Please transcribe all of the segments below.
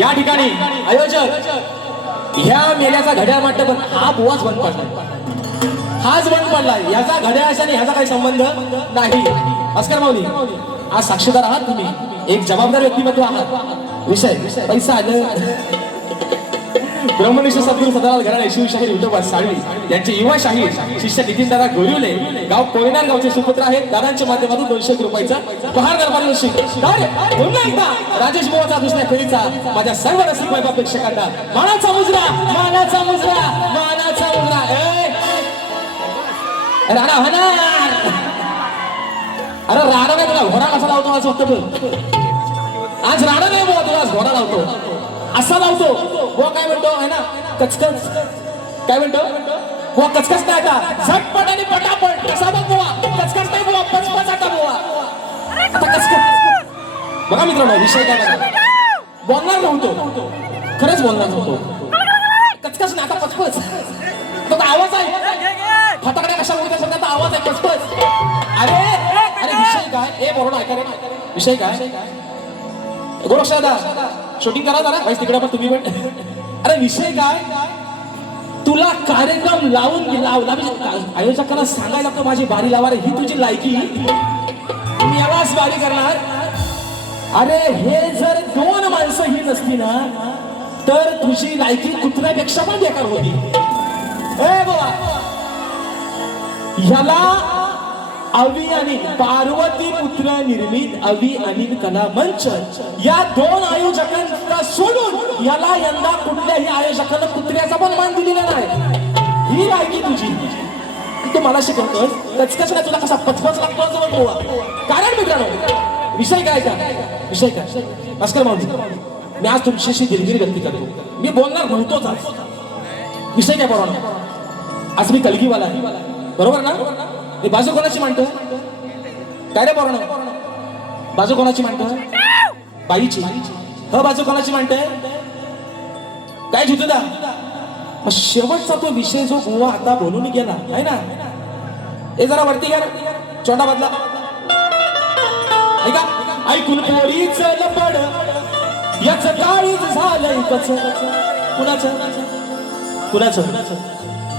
या ठिकाणी आयोजक ह्या मेल्याचा घड्याळ मांडत पण हा बुवाच बंद पडला, हाच बंद पडला. याचा घड्याळाचा आणि ह्याचा काही संबंध नाही. अस्कर माऊली आज साक्षीदार आहात तुम्ही, एक जबाबदार व्यक्तिमत्व आहात. विषय पैसा आलं. ब्रह्मनिष्ठ सद्गुरू सदालाल घराणे शिवशाहीर विठोबा साळवी यांचे युवा शाहीर शिष्य नितीनदादा गोरिवले गाव कोयनार गावचे सुपुत्र आहेत. दादांच्या माध्यमातून 200 रुपयाचा उपहार दरबारी वर्षी पुन्हा एकदा राजेश बुवाचा दुसऱ्या फेरीचा माझ्या सर्व रसिक वैभव प्रेक्षकांना मानाचा मुजरा, मानाचा मुजरा, मानाचा मुजरा. राणा होणार. अरे राणा नाही तुला घोडा कसा लावतो आज फक्त आज राणा नाही बुवा तुला घोडा लावतो असा लावतो. वो काय म्हणतो आहे ना कचकच, काय म्हणतो वो कचकच नाही आता झटपट आणि पटापट कसा बघ बुवा कचकच नाही बुवा पचपच आता बुवा आता कचकच. बघा मित्रांनो विषय काय बोलणार नव्हतो, खरंच बोलणार नव्हतो. कचकच नाही आता पचपच तो आवाज आहे फटाकड्या कशा बोलतात सध्या आवाज आहे पचपच. अरे अरे विषय काय ए बरोबर ऐका रे विषय काय गोरक्षा दादा शूटिंग करा जरा भाई तिकडे पण तुम्ही पण. अरे विषय काय तुला कार्यक्रम लावून लावला आयोजकांना सांगायला लागतो माझी बारी लावा रे, ही तुझी लायकी मी यालाच बारी करणार. अरे हे जर 2 माणसं ही नसती ना तर तुझी लायकी कुत्र्यापेक्षा पण बेकार होती. ए बाबा ह्याला अवी आणि पार्वती पुत्र निर्मित अवी अनिल कला मंच या 2 आयोजकांना सोडून याला यंदा कुठल्याही आयोजकांना कुत्र्याचा पण मान दिलेला नाही. ही लायकी तुझी तू मला शिकवतोय कचकच नाही तुला कसा पचपच लागतो. कारण मित्रांनो विषय काय का विषय काय अस्कर माऊली मी आज तुमच्याशी दिलगिरी व्यक्त करतो. मी बोलणार नव्हतोच आज. विषय काय बरोबर आज मी कलगीवाला आहे बरोबर ना. बाजू कोणाची मांडतो काय रे पोरांनो, बाजू कोणाची मांडतो बाईची. बाजू कोणाची मांडतोय काय जितूदा. मग शेवटचा तो विषय जो गोवा आता बोलून गेला आहे ना हे जरा वरती घ्या चोंडा बदला ऐका. ऐकून पोरीच लपड याच काळीच झालंय कच कुणाचं कुणाचं.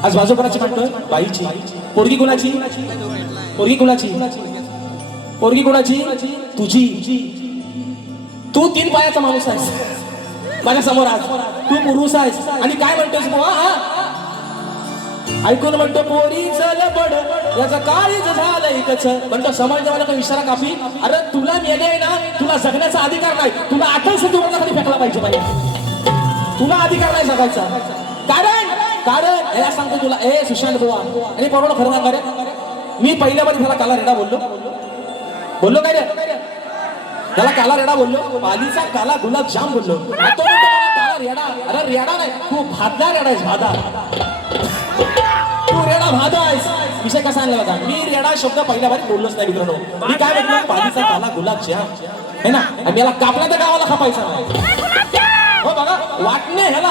आज बाजू कोणाची मांडतोय बाईची. पोरगी कुणाची पोरगी कुणाची पोरगी कुणाची तुझी. तू 3 पायाचा माणूस आहेस माझ्या समोर आज तू पुरुष आहेस आणि काय म्हणतोस बुवा ऐकून म्हणतो पोरीच लबड याचा काळीच झालंय कच म्हणतो. समाज मला तो इशारा कापी. अरे तुला मेले ना तुला जगण्याचा अधिकार नाही. तुला अटल सेतूवरला खाली फेकला पाहिजे पाहिजे. तुला अधिकार नाही जगायचा. कारण कारण याला सांगतो तुला ए सुशांत बुवा आणि बरोबर खरं सांगा रे मी पहिल्या बारी त्याला काला रेडा बोललो काय रे त्याला काला रेडा बोललो. पालीचा काला गुलाब जाम बोललो. काला रेडा. अरे रेडा नाही तू भादा रेडा आहेस भादा. तू रेडा भादा आहेस. विषय कसा आणला होता मी रेडा शब्द पहिल्या बारी बोललोच नाही मित्रांनो. मी काय म्हटलं पालीचा काला गुलाब जाम है ना आणि याला कापला तर गावाला खपायचा नाही. हो बघा वाटणे ह्याला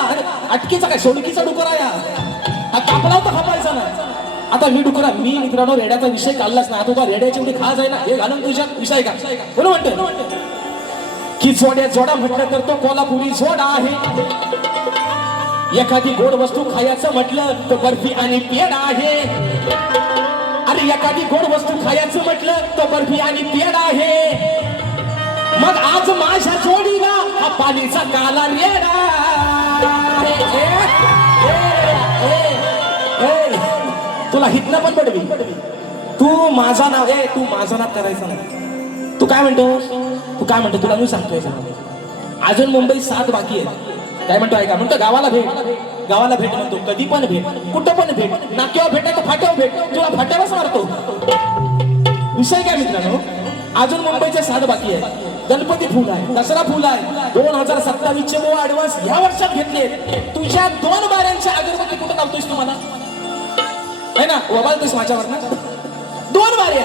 अटकीचा काय सोडकीचा डुकरा हा कापला तर खपायचा नाही. आता मी डुकरा मी मित्रांनो रेड्याचा विषय काढलाच नाही. आता रेड्याची एवढी खास आहे ना हे घालून तुझ्या विषय का बरोबर म्हणतो की जोडा म्हटलं तर तो कोल्हापुरी जोडा आहे. एखादी गोड वस्तू खायचं म्हटलं तर बर्फी आणि पेढा आहे. अरे एखादी गोड वस्तू खायचं म्हटलं तर बर्फी आणि पेढा आहे. मग आज माझ्या जोडीला हा पालीचा काला रेडा. तुला हितनं पण पडवी तू माझा नाव आहे तू माझा नाव करायचा नाही. तू काय म्हणतो तुला मी सांगतोय अजून मुंबईत 7 बाकी आहे. काय म्हणतो ऐका म्हणतो गावाला भेट म्हणतो कधी पण भेट कुठं पण भेट नाक्यावर भेट तर फाट्यावर भेट तुला फाट्यावरच मारतो. विषय काय मित्रांनो अजून मुंबईचे 7 बाकी आहे. गणपती फुल आहे दसरा फुल आहे 2027 चे ऍडव्हान्स ह्या वर्षात घेतले. तुझ्या 2 बाऱ्यांच्या अगरबत्ती कुठं लावतोयस तुम्हाला है ना वबालतोयस माझ्यावर ना 2 बाऱ्या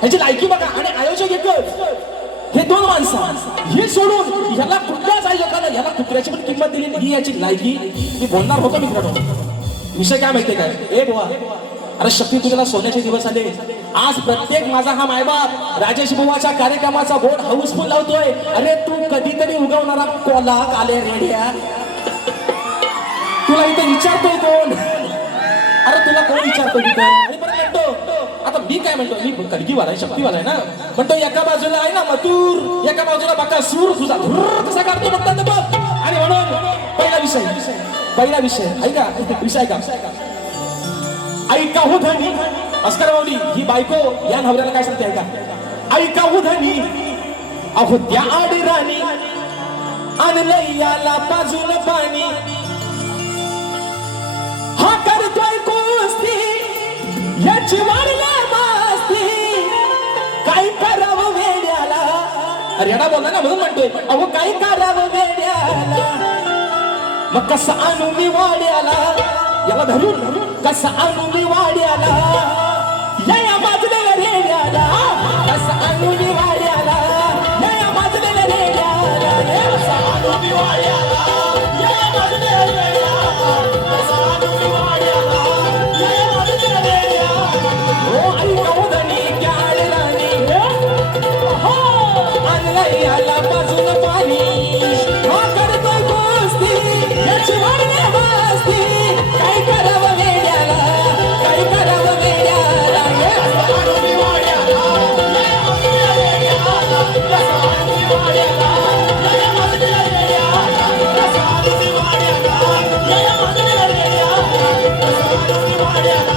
ह्याची लायकी बघा. आणि आयोजक एकच हे 2 माणसं हे सोडून ह्याला कुठल्याच आयोजकाला ह्याला कुत्र्याची पण किंमत दिली ही याची लायकी. मी बोलणार होतो मित्रांनो. विषय काय माहितीये काय ए बुवा अरे शक्ती तुझ्याला सोन्याचे दिवस आले. आज प्रत्येक माझा हा मायबाप राजेश बुवाच्या कार्यक्रमाचा बोर्ड हाऊसफुल लावतोय. अरे तू कधीतरी उगवणारा कोला काले रेड्या, तुला इथे विचारतोय कोण? अरे तुला कोण विचारतोय तिथे? आणि परत म्हणतो, आता मी काय म्हणतो, मी कलगीवाला आहे, शक्तीवाला आहे ना. म्हणतो एका बाजूला आहे ना मथुर, एका बाजूला बकासूर, तुझा कसा काढतो बघतात बघ. आणि म्हणून पहिला विषय ऐका, विषय का ऐका हो धनी. अस्कर माऊली ही बायको या नवऱ्याला काय सांगते ऐका. ऐका हो धनी, अहो त्या आडी राणी आणलंय याला बाजून पाणी. हा करतोय कुस्ती याची वाढल्या मस्ती, काय करावं वेड्याला. अरे येडा बोलला ना म्हणून म्हणतोय, अहो काय करावं वेड्याला. मग कसा आणू मी वाड्याला, याला धरून कसा आणू मी वाड्याला. या बाजूला रेड्याला, कसा आणू मी वाड्याला. या बाजूला रेड्याला, कसा आणू मी वाड्याला. या बाजूला रेड्याला, कसा आणू मी वाड्याला. या बाजूला रेड्याला. हो ऐका उधनी क्याळ राणी, हो आणलंय याला बाजूला पाणी. हा करतोय कुस्ती याची वाढल्या मस्ती, काय करावं वेड्याला, काय करावं वेड्याला. कसा आणू मी वाड्याला, या बाजूला रेड्याला. कसा आणू मी वाड्याला, या बाजूला रेड्याला. कसा आणू मी वाड्याला, या बाजूला रेड्याला. कसा आणू मी वाड्याला,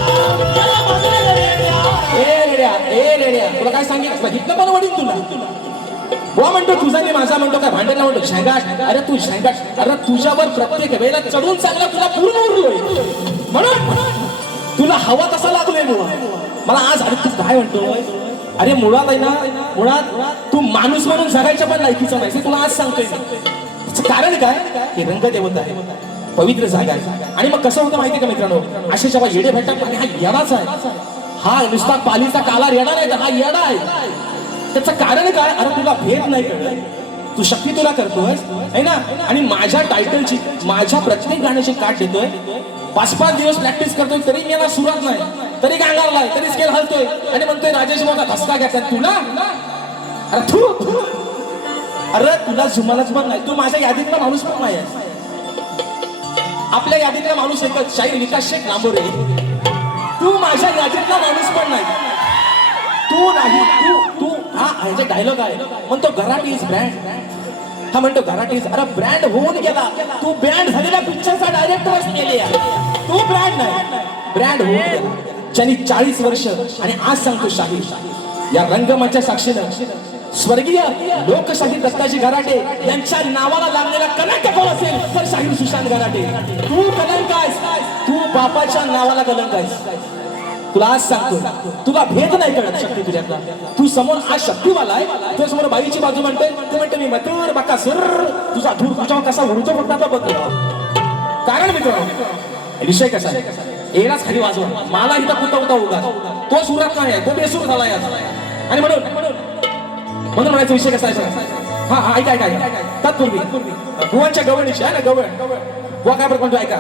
या बाजूला रेड्याला. ए रेड्या तुला काय सांगितलं, इथलं पण वडील तुला. बुवा म्हणतो तुझा मी माझा म्हणतो, काय भांडायला म्हणतो शेंगाट. अरे तू शेंगाट, अरे तुझ्यावर प्रत्येक वेळेला चढून चांगला तुला पूर्ण उरलोय. म्हणून तुला हवा तसा लागलोय बुवा मला आज. अरे तू काय म्हणतो, अरे मुळात आहे ना, मुळात तू माणूस म्हणून जगायच्या पण लायकीचा नाही, तुला आज सांगतोय. कारण काय की रंगदेवता आहे, पवित्र जागा आहे. आणि मग कसं होतं माहिती का मित्रांनो, असे जेव्हा येडे भेटतात, आणि हा येडाच आहे, हा नुसता पालीचा काला येडा नाही, हा येडा आहे. त्याचं कारण काय, अरे तुला भेद नाही कळलं, तू शक्ती तुला करतोय है ना. आणि माझ्या टायटलची, माझ्या प्रत्येक गाण्याची काट देतोय. 5-5 दिवस प्रॅक्टिस करतोय तरी मी याला सुरात नाही, तरी गांगारलाय, तरी स्केल हलतोय. आणि म्हणतोय राजेश मोठा धसका घ्यायचा तुला. अरे तू अरे तुला जुमालाच पण नाही, तू माझ्या यादीतला माणूस पण नाही. आपल्या यादीतला माणूस एकच, शाहीर विकास शेख लांबोरे. तू माझ्या यादीतला माणूस पण नाही, तू नाही. तू हा ह्याचे डायलॉग आहे, म्हणतो गराटी इज ब्रँड. हा म्हणतो गराटी इज, अरे ब्रँड होऊन गेला, तू ब्रँड झालेला पिक्चरचा डायरेक्टरच गेले. तू ब्रँड नाही, ब्रँड होऊन गेला. ज्यांनी 40 वर्ष, आणि आज सांगतो शाहीर या रंगमंच्या साक्षीनं स्वर्गीय लोकशाहीर दत्ताजी गराटे यांच्या नावाला लागलेला कलंक कोण असेल तर शाहीर सुशांत गराटे. तू कलंक आहेस, तू बापाच्या नावाला कलंक आहेस. तुला आज सांगतो, तुला भेद नाही कळत शक्ती तुझ्यातला. तू समोर आज शक्तीवाला आहे, तुझ्या समोर बाईची बाजू म्हणते, तू म्हणते मी मथुर बकासूर, तुझा धूर तुझ्यावर कसा उडतो फक्त बघ. कारण मित्रांनो विषय कसा आहे, येणाच खाली वाजवा, मला इथं कुठं उगा तो सुरात नाही आहे, तो बेसूर झाला आहे. आणि म्हणून म्हणायचा विषय कसा आहे, हा हा ऐका तत्पूर्वी बुवांच्या गवळणीची आहे ना, गवळण बुवा काय म्हणतो ऐका.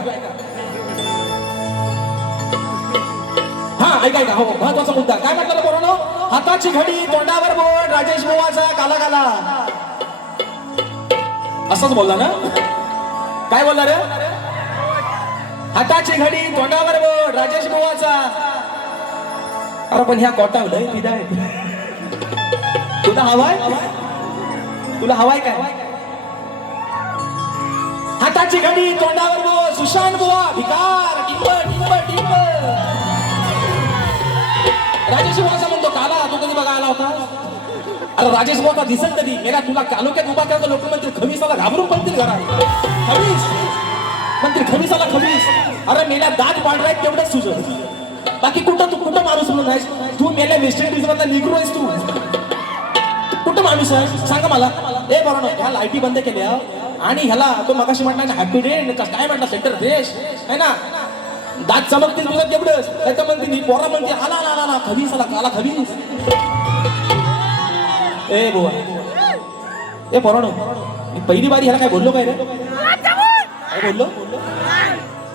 हा ऐका हो, महत्वाचा मुद्दा काय म्हटलं पोरांनो, हाताची घडी तोंडावर बोट, राजेश बुवाचा काला काला. असंच बोलला ना, काय बोलला रे. हाताची घडी तोंडावर बोट, राजेश बुवाचा. अरे पण ह्या कोटावलंय तिला, तुला हवाय, तुला हवाय काय. हाताची घडी तोंडावर बोट, सुशांत बुवा भिकार टिंब टिंब टिंब. राजेश बुवाचा म्हणतो काला, तू कधी बघा आला होता. अरे राजेश बुवा दिसत कधी मेला, तुला कालोक्यात उभा करतो. लोक म्हणतील खमीसाला घाबरून पडतील घरात, खमीस म्हणतील खमीसाला खमीस. अरे मेल्या दात पांढरा तेवढंच तुझं, बाकी कुठं तू कुठं माणूस म्हणून आहेस. तू मेल्या वेस्ट इंडिज मधला निग्रो आहेस, तू कुठं माणूस आहे सांगा मला. ए बरोबर ह्या लाईटी बंद केल्या, आणि ह्याला तो मगाशी म्हटला हॅपी डे काय म्हटला सेंटर फ्रेश है ना, दात चमकतील तुझं तेवढंच. त्याचं म्हणते पोरा म्हणते आला आला आला खबीस आला काला खबीस. ए बुवा ए पोरानो, मी पहिली बारी ह्याला काय बोललो काय रे, काय बोललो.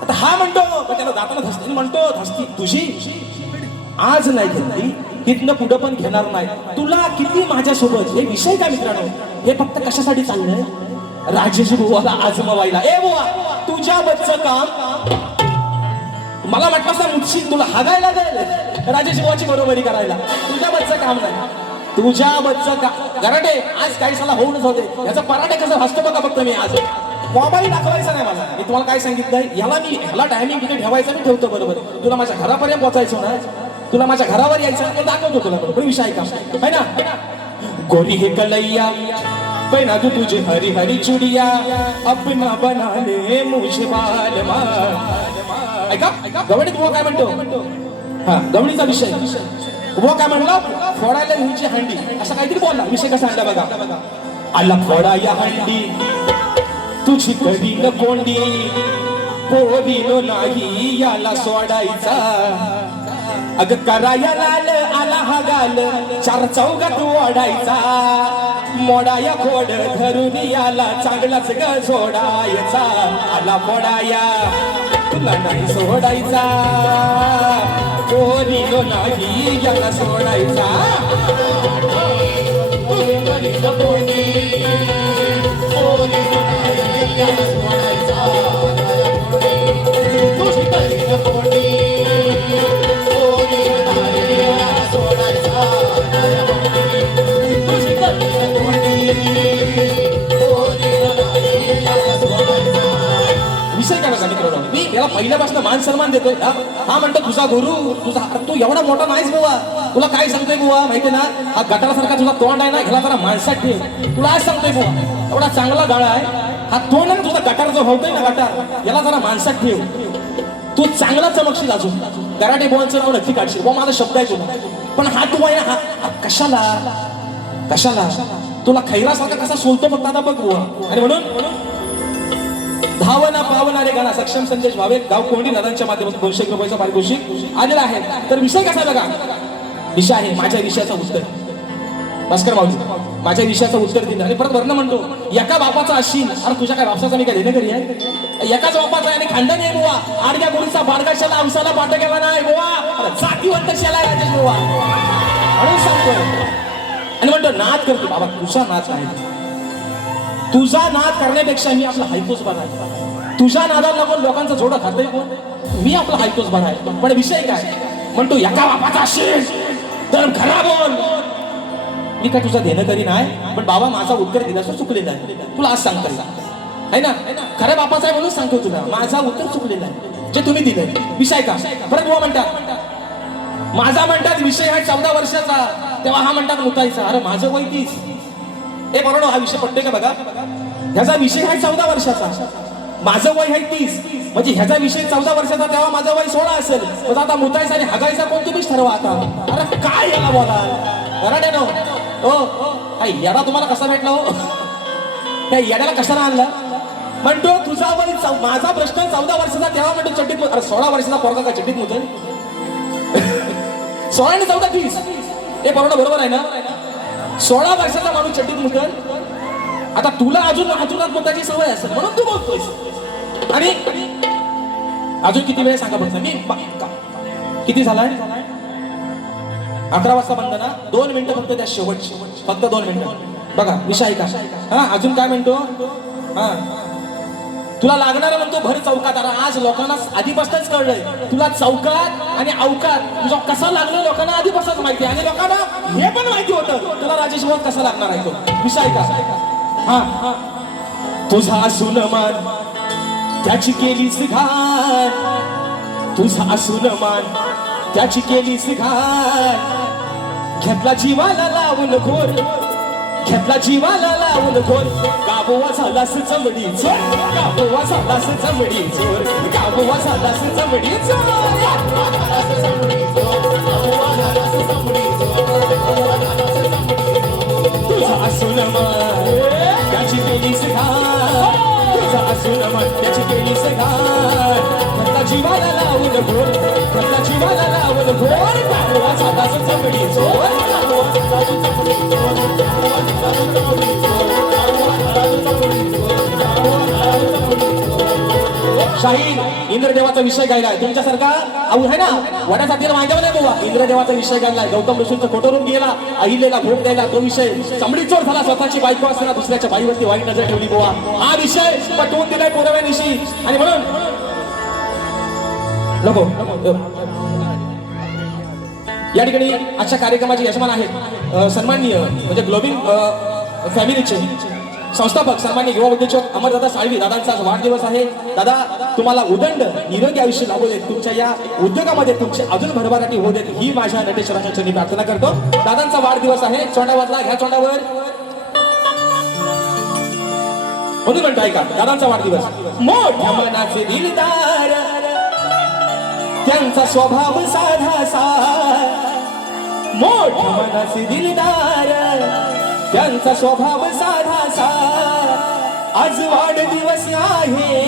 आता हा म्हणतो पण त्याला दाताला धसती म्हणतो, धसती तुझी आज नाही घेतली तिथनं पुढं पण घेणार नाही. तुला किती माझ्यासोबत हे विषय काय मित्रांनो, हे फक्त कशासाठी चाललंय? राजेश बुवाला आजमावायला. ए बुवा, तुझ्या बच्चं काम मला म्हटलं ना मुच्छी तुला हागायला जाईल राजेश बुवाची बरोबरी करायला. तुझ्या बच्चं काम नाही, तुझ्या बच्चं का गराटे आज काही साला होऊनच होते. याचा पराठे कसं हसतो बघा फक्त मी आज. मोबाईल दाखवायचा नाही मला. मी तुम्हाला काय सांगितलंय, ह्याला टायमिंग किती ठेवायचा मी ठेवतो बरोबर. तुला माझ्या घरापर्यंत पोहोचायचो ना, तुला माझ्या घरावर यायचं ते दाखवतो तुला बरोबर. विषय का है ना. गोरी हे कलैया पैना तू तुझे हरी हरी चुडिया अपना बनाने मुझे बाल मार. ऐका गवळीत बुवा काय म्हणतो, हा गवळीचा विषय. बुवा काय म्हणला, फोडायला ह्याची हंडी असं काहीतरी बोलला. विषय कसा आणला बघा. आला फोडा या हंडी तुझी कधी न कोंडी पोरीनो नाही याला सोडायचा. अग कराया लाल आला हा गाल चार चौघात ओढायचा. मोडाया खोड धरून याला चांगलाच ग सोडायचा. आला फोडाया तुला नाही सोडायचा, पोरीनो नाही याला सोडायचा. विषय काय बघा मित्रांनो, मी याला पहिल्यापासून मान सन्मान देतोय. हा म्हणतो तुझा गुरु, तुझा तू एवढा मोठा नाहीस बुवा. तुला काय सांगतोय बुवा माहितीये ना, हा गटारासारखा तुझा तोंड आहे ना, ह्याला जरा माणसात ठेव. तुला आज सांगतोय बुवा, एवढा चांगला गाळा आहे हा तोंड आहे तुझा, गटार जो होतोय ना गटार, याला जरा माणसात ठेव. तू चांगला चमकशील अजून. कराटे बुवांचं नाव नक्की काढशील बुवा, माझा शब्द आहे तुला. पण हा तू आहे ना, हा कशाला कशाला तुला खैरासारखा कसा सोलतो फक्त आता बघ बुवा. आणि म्हणून धावना पावणारे गाणं सक्षम संदेश व्हावे गाव कोंडी नदांच्या माध्यमातून 200 रुपयाचा पारितोषिक आलेला आहे. तर विषय कसा बघा, विषय आहे माझ्या विषयाचं उत्तर. भास्कर माऊली माझ्या विषयाचं उत्तर दिलं. आणि परत वर्ण म्हणतो, एका बापाचा अशील. अरे तुझ्या काय बापसाचा मी काय देणे करी आहे? एकाच बापाचा आहे आणि खांडा नाही बुवा. आडग्या गुरुचा बाडगाशाला अंशाला पाठ केला नाही बुवा. जातीवंत शाला राजेश बुवा म्हणून सांगतो. आणि म्हणतो नाद करतो बाबा, तुझा नाद आहे. तुझा नाद करण्यापेक्षा मी आपला हायतोच बरा आहे. तुझ्या नादाला लागून लोकांचा जोडा खातोय कोण? मी आपला हायतोच बरा आहे. पण विषय काय म्हणतो, एका बापाचा असेल तर खरा बोल. मी काय तुझा देणं करी नाही, पण बाबा माझा उत्तर दिलास चुकलेला आहे. तुला आज सांगता आहे ना, खऱ्या बापाचा आहे म्हणून सांगतो तुला, माझा उत्तर चुकलेला आहे जे तुम्ही दिलंय. विषय का परत बुवा म्हणतात, माझा म्हणतात विषय आहे 14 वर्षाचा, तेव्हा हा म्हणतात मुतायचा. अरे माझं वय 30. हे बरोबर, हा विषय पडतोय का बघा. ह्याचा विषय आहे 14 वर्षाचा, माझं वय आहे 30. म्हणजे ह्याचा विषय 14 वर्षाचा, तेव्हा माझं वय 16 असेल. मग आता मुतायचा आणि हागायचा कोण तुम्हीच ठरवा आता. अरे काय याला बोला बराडे नो हो याला तुम्हाला कसा भेटला हो, त्या येड्याला कशाला आणला म्हणतो. तुझा वय माझा प्रश्न 14 वर्षाचा, तेव्हा म्हणतो चड्डीत. अरे 16 वर्षाचा पोरगा का चड्डीत मुतल? 16 आणि 14 30. हे बरोबर आहे ना. 16 वर्षाचा माणूस चड्डीत मुतल. आता तुला अजून अजूनात मुताची सवय असेल म्हणून तू बोलतोयस. आणि अजून किती वेळ सांगा फक्त. मी किती झालाय? 11 वाजता बंद ना. 2 मिनिटं फक्त त्या शेवट फक्त 2 मिनिटं बघा. विषय का हा अजून काय म्हणतो, हा तुला लागणार म्हणतो भर चौकात. आज लोकांना आधीपासूनच कळलंय तुला चौकात आणि अवकात तुझा कसा लागलं लोकांना आधीपासूनच माहिती आहे. आणि लोकांना हे पण माहिती होतं तुला राजेश भाऊ कसा लागणार आहे तो. विषय का हा तुझा असून मान त्याची केलीस घाण. तुझा असून मान त्याची केलीस घाण. घेतला जीवाला लावून घोर, घेतला जीवाला लावून घोर. गाबोवा झालास चमडी चोर, गाबोवा झालास चमडी चोर, गाबोवा झालास चमडी चोर. तुझा असून मान त्याची केलीस घाण. तुझा असून मान त्याची केलीस घाण. घेतला जीवाला लावून घोर, घेतला जीवाला लावून घोर. गाबोवा झालास चमडी चोर. शाहीर इंद्रदेवाचा विषय गायलाय तुमच्यासारखा आहे ना वड्यासाठी माहिती नाही बुवा इंद्रदेवाचा विषय गायलाय गौतम ऋषींचं खोटं गेला अहिल्याला भोग द्यायला तो विषय चमडीचोर झाला स्वतःची बायको असताना दुसऱ्याच्या बाईवरती वाईट नजर ठेवली बुवा हा विषय पटवून दिलाय पूर्वेनिशी आणि म्हणून नको या ठिकाणी आजच्या कार्यक्रमाचे यजमान आहेत सन्माननीय म्हणजे ग्लोबिंग फॅमिलीचे संस्थापक सन्माननीय युवा उद्योजक अमरदादा साळवी दादांचा आज वाढदिवस आहे दादा तुम्हाला उदंड निरोगी आयुष्य लाभू देत तुमच्या या उद्योगामध्ये तुमची अजून भरभराटी होऊ देत ही माझ्या नटेश्वराच्या चरणी प्रार्थना करतो दादांचा वाढदिवस आहे चोंडावरला ह्या चोंडावर म्हणून म्हणतो ऐका दादांचा वाढदिवस मोठ्या मनाचे दिलदार त्यांचा स्वभाव साधासा मोठ्या मनाचे दिलदार त्यांचा स्वभाव साधासा आज वाढदिवस आहे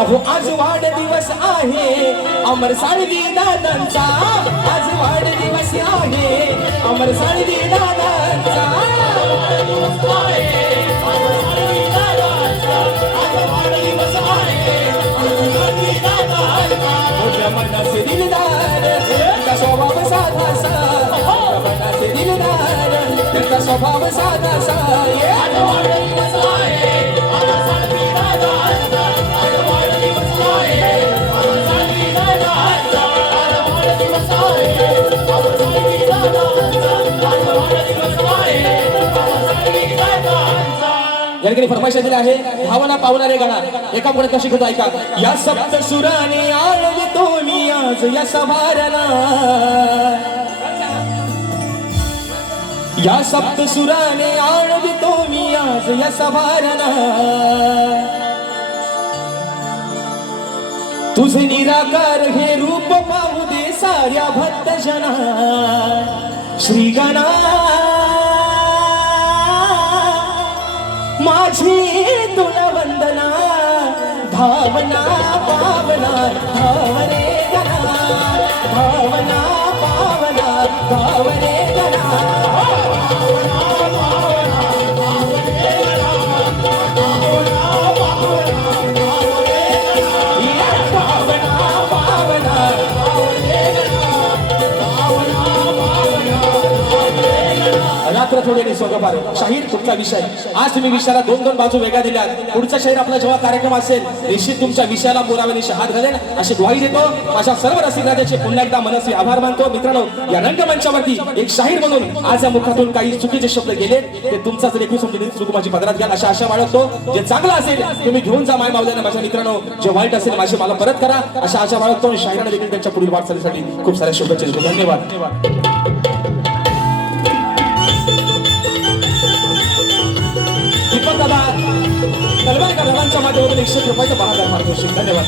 अहो आज वाढदिवस आहे अमर साळवी दादांचा आज वाढदिवस आहे अमर साळवी दादांचा मोठ्या मनाचे दिलदार त्यांचा स्वभाव साधासा मनाचे दिलदार त्यांचा स्वभाव साधासा या ठिकाणी फरमाईश दिली आहे भावना पावणारे गाणार एका मुळे कशी होतं ऐका या सप्त सुराने आळवितो मी आज या सभारला या सप्त सुराने आळवितो मी आज या सभारला तुझे निराकार हे रूप पाहू दे साऱ्या भक्त जना श्री गणा माझी तुला वंदना भावना पावना भावरे गणा भावना पावना भावरे गणा रात्र थोडी सोगपार शाहीर पुढचा विषय आज तुम्ही विषयाला दोन दोन बाजू वेगळ्या दिल्यात पुढचा शाहीर आपला जेव्हा कार्यक्रम असेल निश्चित तुमच्या विषयाला पुराव्याने हात घालेन अशी ग्वाही देतो माझ्या सर्व रसिकराजाचे पुन्हा एकदा मनस्वी आभार मानतो मित्रांनो या रंगमंचावरती एक शाहीर म्हणून आज या मुखातून काही चुकीचे शब्द गेले ते तुमचाच लेखी समजून चूक माझी पदरात घ्या अशा आशा बाळगतो जे चांगलं असेल तुम्ही घेऊन जा माय मावल्याने माझ्या मित्रांनो जे वाईट असेल माझे मला परत करा अशा आशा बाळगतो शाहिराने देखील त्यांच्या पुढील वाटचालीसाठी खूप साऱ्या शुभेच्छा देतो धन्यवाद दादा तलवार का रवांच्या माध्यमातून 100 रुपयाचा 10,000 मार्गदर्शन धन्यवाद